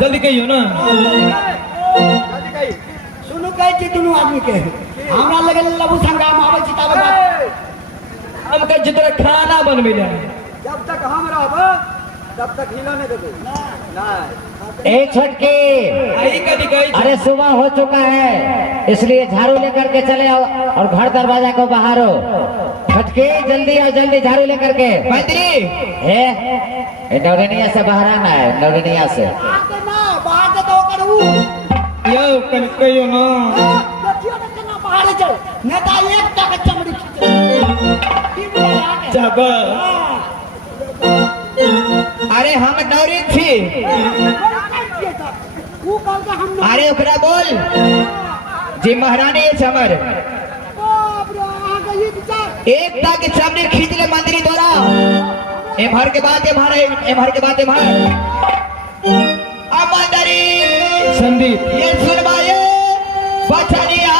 जल्दी कहियो ना सुनु कहे छी दुनू आदमी के हमरा लगे लबू संग्राम आवे छी तब हम कहे छी तोरा खाना बनबे ले जब तक हम रहब तब तक हिला नहीं देबे ना एक छटके अरे सुबह हो चुका है इसलिए झाड़ू लेकर के चले आओ और घर दरवाजा को बहारो छटके जल्दी आओ जल्दी झाड़ू लेकर के नवरनिया से बाहर आना है नवरनिया से बाहर के तो करू यो कहियो ना बच्चियों के ना बाहर चल नेता एक तक चमड़ी जब अरे हम नवरी थी अरे ओकरा बोल जी महारानी चमर एक तक चमड़ी खींच ले मंदिरी द्वारा एमहर के बाद एमहर के बाद एमहर मंदिरी संदीप ये सुनवाए बचनिया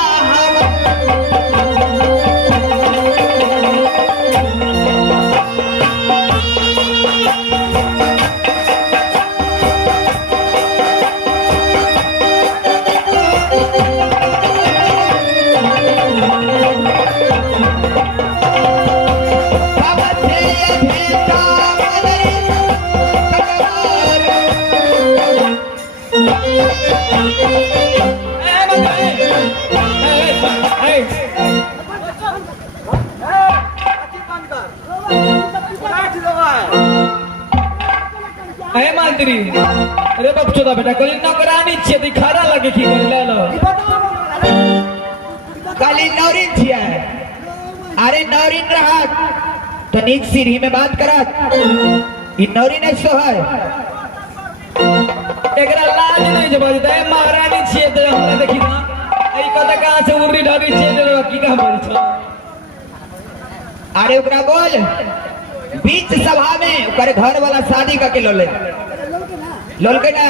मंत्री अरे बाप चोदा बेटा कल नौकरानी छे ती खड़ा लगे की कर ले लो काली नौरीन छिया अरे नौरीन रहत तो नीक सीढ़ी में बात करत ई नौरीन ऐसो है एकरा लाज नहीं जब बजता है महारानी छे तो हमरा देखी ना ई कत कहां से उड़ी ढारी छे ले की का बोल छ अरे ओकरा बोल बीच सभा में ओकर घर वाला शादी का के लोले के ना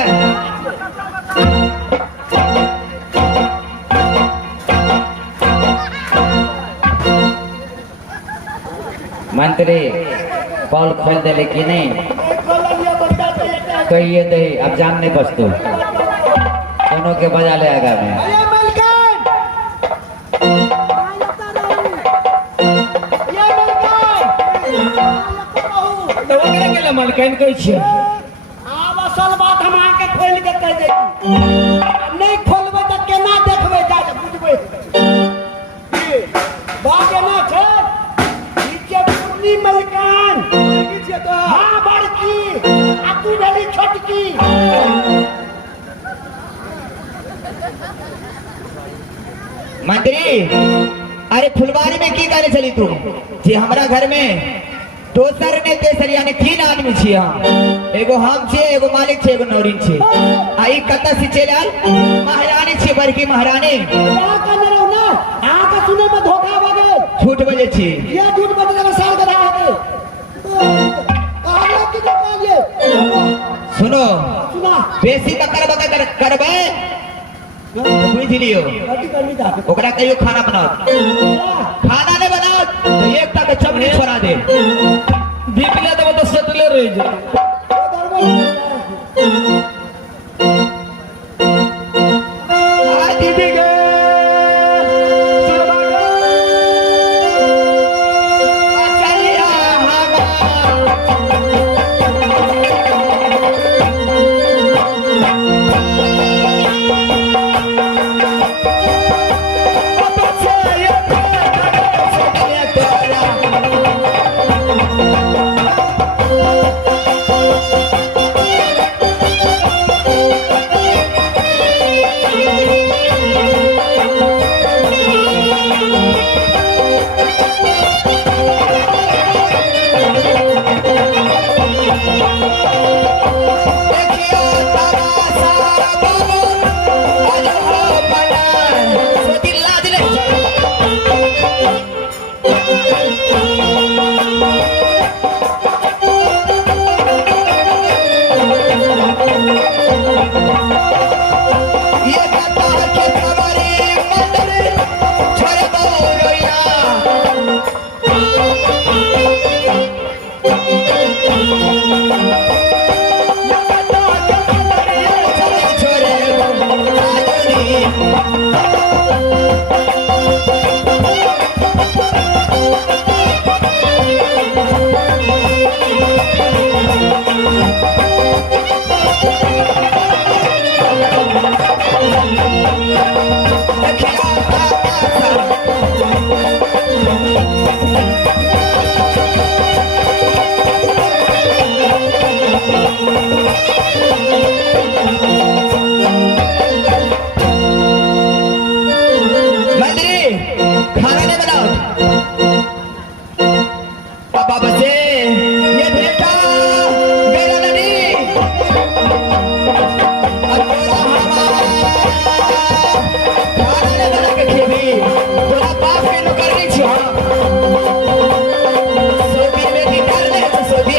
मंत्री पॉल खोल दे कि नहीं कहिए दे अब जान नहीं बचतो दोनों के बजा ले आगा में तो ओकरा के मलकन कहै छियै आब असल बात हम आके खोल के कह दे नहीं खोलबे त केना देखबे जा बुझबे बात ना छै नीचे पूर्णी मलकान नीचे तो हां बड़की आ तू ढली छोटकी मंत्री अरे फुलवारी में की करे चली तू जी हमारा घर में दोसर ने तेसर यानी 3 आदमी छी हम एगो हम छी एगो मालिक छी एगो नौरीन छी आई कत से चलल महारानी छी बड़की महारानी क्या करने रहो ना आके सुने में धोखा बगे झूठ बोले छी ये झूठ बदले में साल गधा है कहां की दुकान ये सुनो सुना बेसी बकर करबे बुझ लियो ओकरा कहियो खाना बनाओ खाना नहीं बनाओ तो एक तक चमड़ी छोड़ा दे दीपले तो सटले रह जा अब से ये बेटा मेरा नहीं अब तोरा हमारा बना के खेबी तोरा बाप के नौकरी छियो सोदी में निकाल दे तो सोदी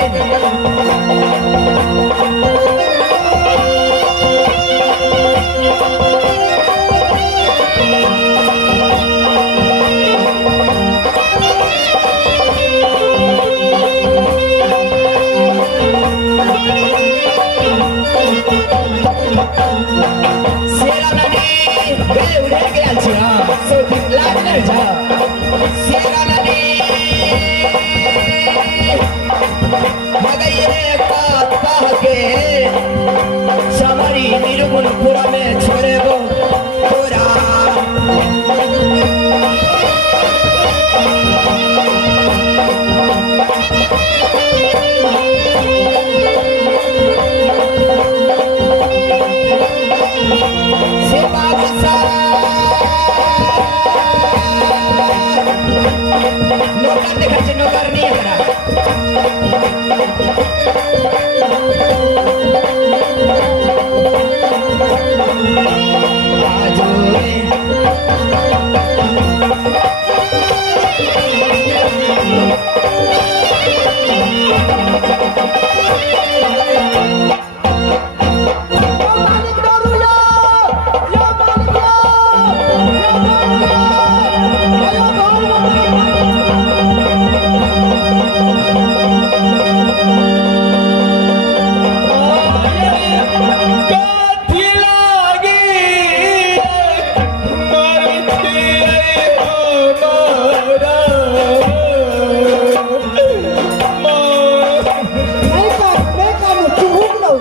सेरा नदी गए उड़े गया छिया सोदी लाग ले जा सेरा नदी मगइए का के समरी निर्गुणपुरा में छोड़े वो तोरा से बाबसा नौकर देखा छे नौकर नहीं करा मालिक दारुया या मालिक काठी लागी मरती हमारा नहीं कर चुप लो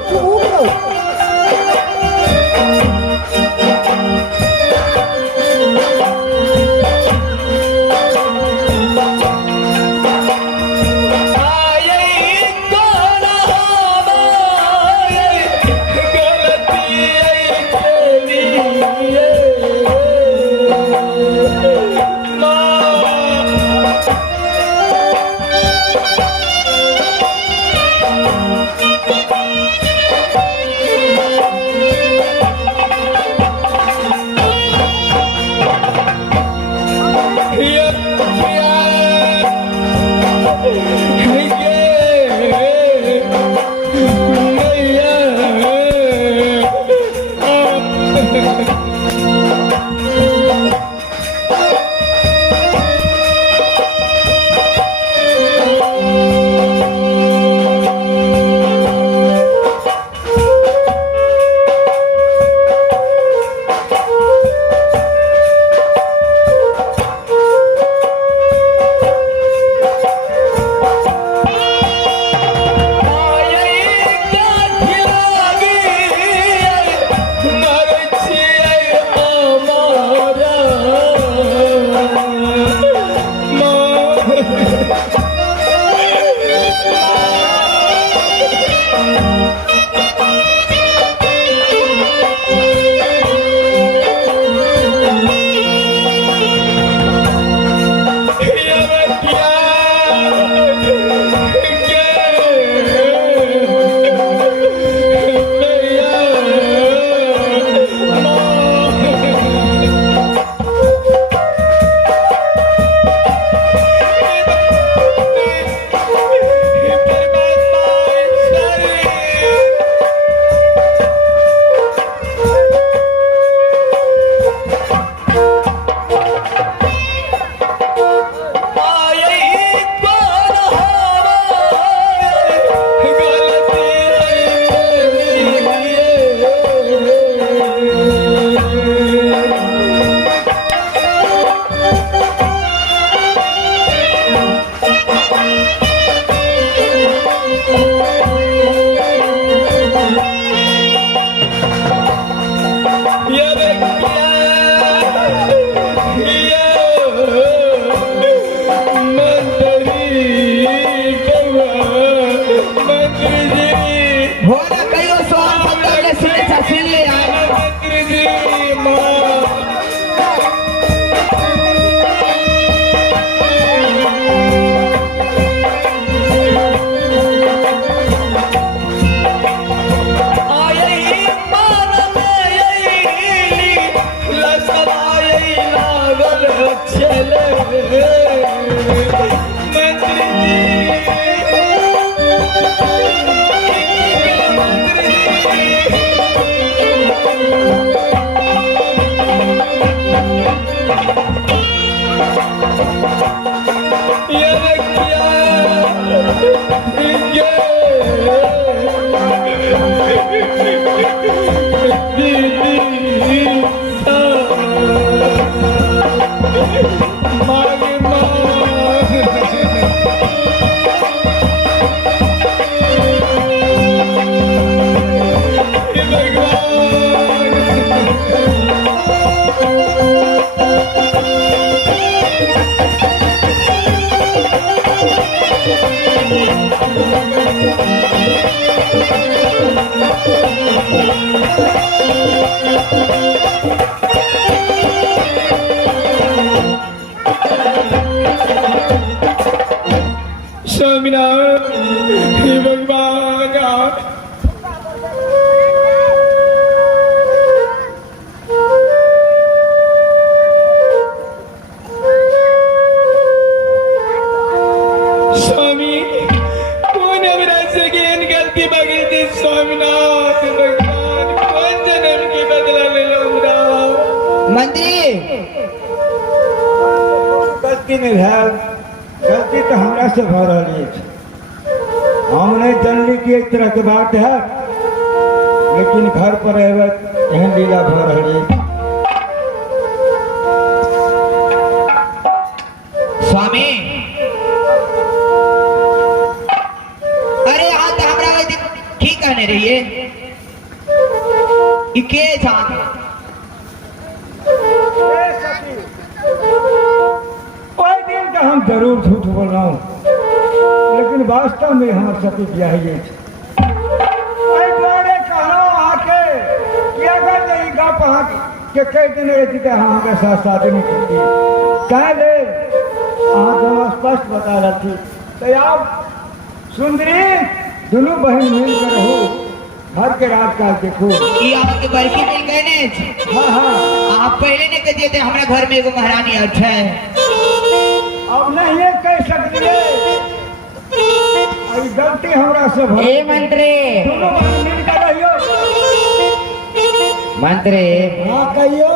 स्वामीनारायण हे भगवान स्वामी कौन हमरा से गलती बगलती स्वामीनाथ भगवान कौन जन्म की बदला ले लो मंत्री गलती नहीं है, गलती तो हमरा से भ रही है। हम नहीं जानली कि एक तरह के बात है, लेकिन घर पर एहन लीला भ रही है। स्वामी अरे यहाँ तो हमरा की कहने रहिए के था कोई दिन का हम जरूर झूठ बोल रहा हूँ, लेकिन वास्तव में हमारे सती ब्याह है। कहना आके कि अगर नहीं गा पहा के कई दिन रहती तो हम हमारे साथ शादी नहीं करती। कह ले हम स्पष्ट बता रही थी। तो आप सुंदरी दोनों बहन मिल कर रहो, घर के रात काल देखो। ये आपके बरकी मिल गए ने। हाँ हाँ, आप पहले ने कह दिए थे हमारे घर में एगो महारानी अर्थ है। अब नहीं ये कह सकती है, अभी गलती हमरा से भई। ए मंत्री दोनों बहन मिल कर रहियो। मंत्री हाँ कहियो।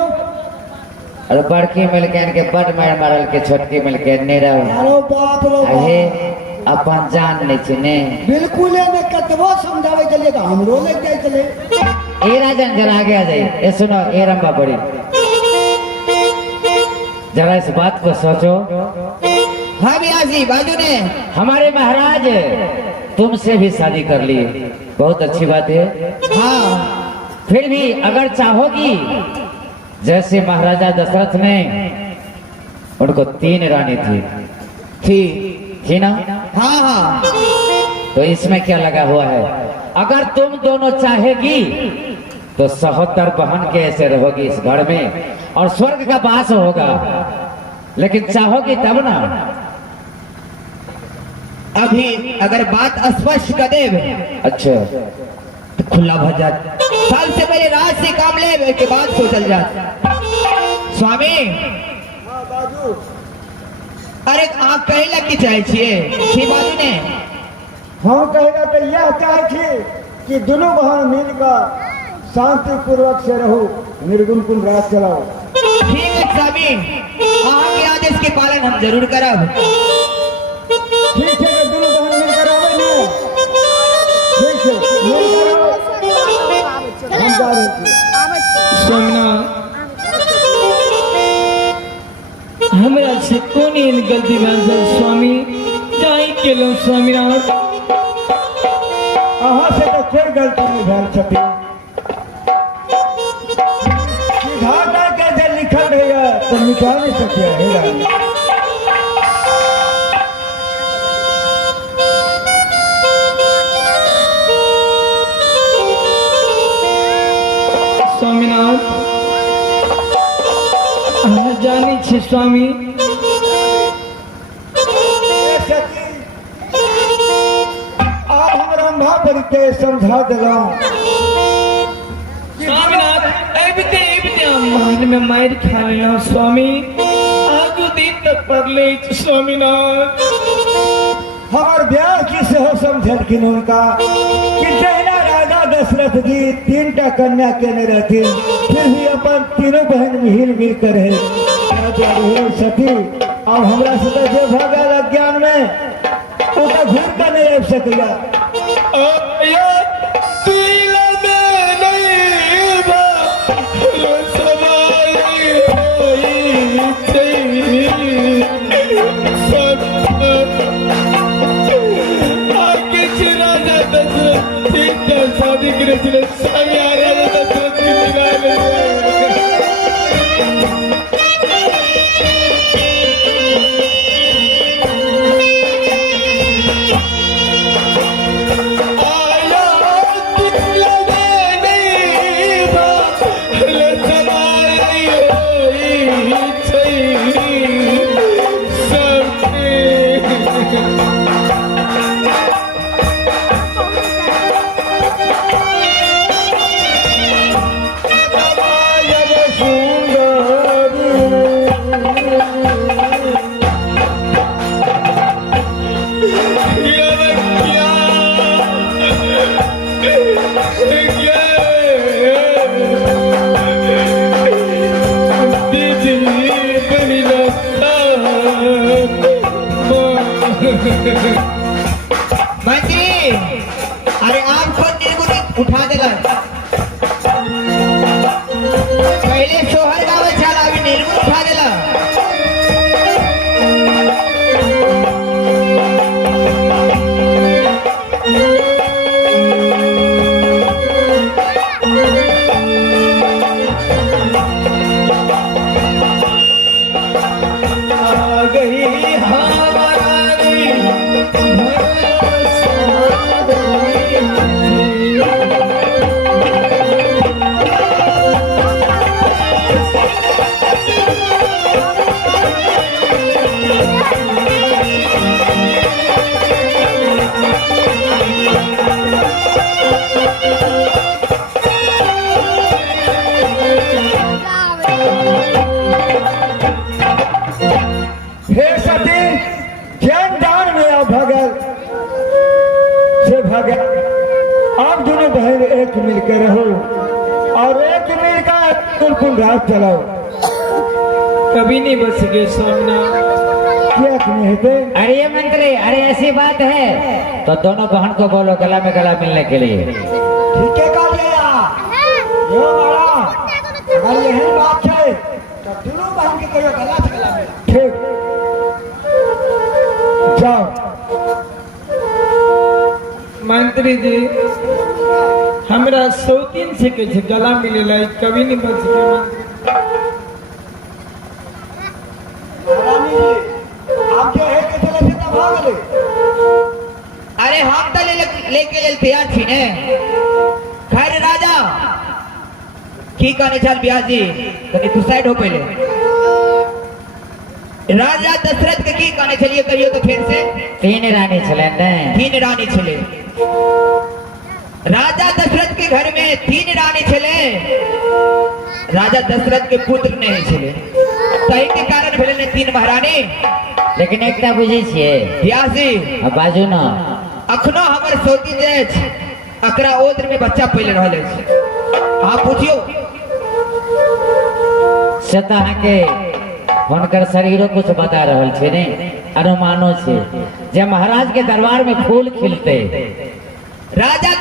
और बड़की मिलके के बड़ मार मारल के छोटकी मिलके नहीं रहो। अरे बाप रे अहे बाप, अपन जान नहीं चिने। बिल्कुल ने कतबो समझावे के लिए तो हमरो ले जाए चले। ए राजन जरा आगे आ जाइए। ये सुनो ए रंबा बड़ी, जरा इस बात को सोचो। हाँ बियासी बाजू ने हमारे महाराज तुमसे भी शादी कर ली, बहुत अच्छी बात है। हाँ फिर भी अगर चाहोगी, जैसे महाराजा दशरथ ने उनको 3 रानी थी ना। हाँ हाँ, तो इसमें क्या लगा हुआ है? अगर तुम दोनों चाहेगी तो 77 बहन के ऐसे रहोगी इस घर में और स्वर्ग का वास होगा। लेकिन चाहोगी तब ना। अभी अगर बात स्पष्ट कर दे अच्छा तो खुला भजा साल से पहले राज से काम ले के बाद सोचल जा। स्वामी हाँ बाजू। अरे आप कहे लग की चाहे छी बाजू ने। हम कहेगा तो यह चाहे थी कि दोनों बहन मिलकर शांति पूर्वक से रहो, निर्गुण कुल राज चलाओ। ठीक है स्वामी, आपके आदेश के पालन हम जरूर करब। ठीक है, तो दोनों बहन मिलकर आवे ना। ठीक है, मिलकर आओ। हम जा रहे थे। स्वामीनाथ हमरा से कौन एहन गलती भेल स्वामी? जाई केलहुँ स्वामीनाथ। अहाँ से तो कोई गलती नहीं भेल छथि। सीधा के जे लिखल रहैया तो मिटा नहीं सकिए हे रानी। स्वामीनाथ अहाँ जानै छी स्वामी, आप हम रंभा के समझा दिलाओ। स्वामीनाथ अबते मन में मार खा लेना स्वामी। आगू दिन तक पड़ले स्वामीनाथ। हमार ब्याह की से हो समझलखिन उनका कि जहिना राजा दशरथ जी 3टा कन्या केने रहथिन, फिर भी अपन तीनों बहन मिल मिल कर है सती। अब हमरा से तो जो भगल अज्ञान में वो तो घूर कर नहीं रह सकेगा। शादी करे चले स्वामी आ रहा था सोच के निकाले मंत्री, अरे आप खुद निर्गुण उठा देगा। पहले सोहर गावे चला, अभी निर्गुण उठा देला। आ गई हमारी हे सती, ज्ञान दान में अब भगल से भगल। आप दोनों बहन एक मिलकर रहो और एक मिलकर बिल्कुल रात चलाओ। कभी नहीं बच गए स्वामीनाथ। क्या कहते? अरे ये मंत्री, अरे ऐसी बात है तो दोनों बहन को बोलो गला में गला मिलने के लिए। ठीक है कर लिया यो मारा। अगर यही बात है तो दोनों बहन के कहियो गला से गला मिला। ठीक, जाओ। मंत्री जी, हमरा सौतीन से के गला मिले लाई कभी नहीं बच गए। रानी जी, आप जो है के चले से तब भाग गए। अरे हम तो लेके लेल तैयार थी ने। खैर राजा की कहने चल ब्याह जी, तनी तू साइड हो पहले। राजा दशरथ के की कहने चलिए कहियो तो फिर से। 3 रानी छले ने। 3 रानी छले। राजा दशरथ के घर में 3 रानी छले। राजा दशरथ के पुत्र नहीं छले, तही के कारण भेले ने 3 महारानी। लेकिन एकटा बुझे छिए ब्याह जी, अब बाजू ना। अखनो हमर सोती जे अकरा ओद्र में बच्चा पहले रहले छै। हाँ पूछियो। से तो के हुनकर शरीरो कुछ बता रहल छे ने। अनुमानो छे जे महाराज के दरबार में फूल खिलते। राजा